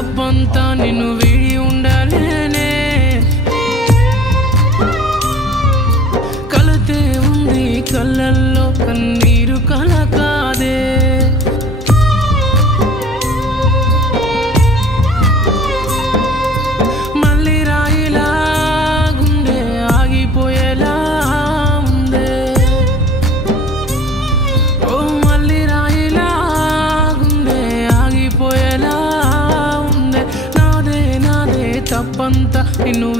తప్పంతా నిన్ను వీడి ఉండలేనే కలతే ఉంది కళ్ళల్లో కన్నీరు కల కాదే మళ్ళీ రాయిలా గుండె ఆగిపోయేలా ఉందే ఓ మళ్ళీ రాయిలా గుండె ఆగిపోయేలా ఉందే నాదే తప్పంతా నిన్ను